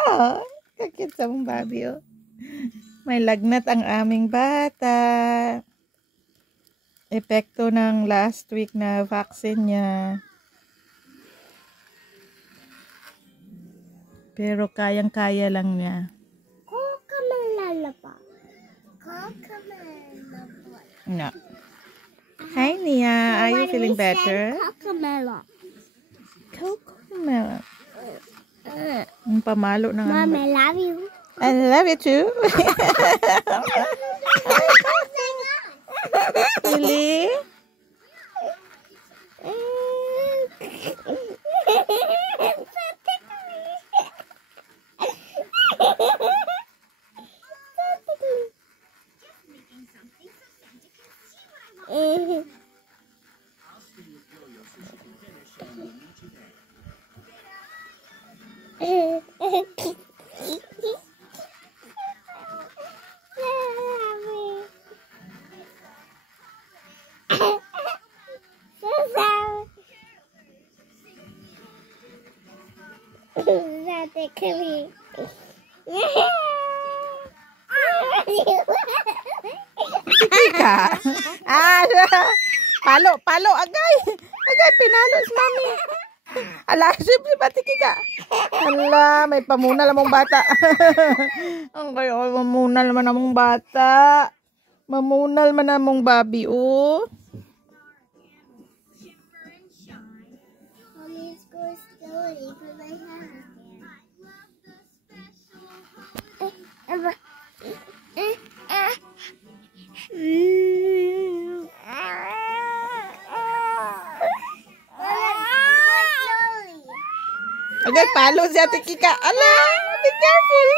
Oh, kakit sa mong babi, oh. May lagnat ang aming bata. Epekto ng last week na vaccine niya. Pero kayang-kaya lang niya. No. Hi, Nia. Are you feeling better? Cocomelon. Cocomelon. Ang pamalo ng Mom, I love you. I love you too. Really? Tika. Palo, agay. Agay, pinalo si mami. Ala, simple ba, Tika? Ala, may pamunal namang bata. Ang kayo, mamunal man namang bata. Mamunal man namang babi, oh. Mommy's going slowly because I have it. Agay, palo si Ate Kika. Ala, be careful.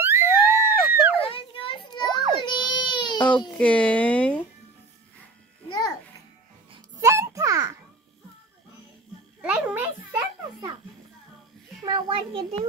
Let's go slowly. Okay. Look, Santa. Like my Santa song. Now what you do?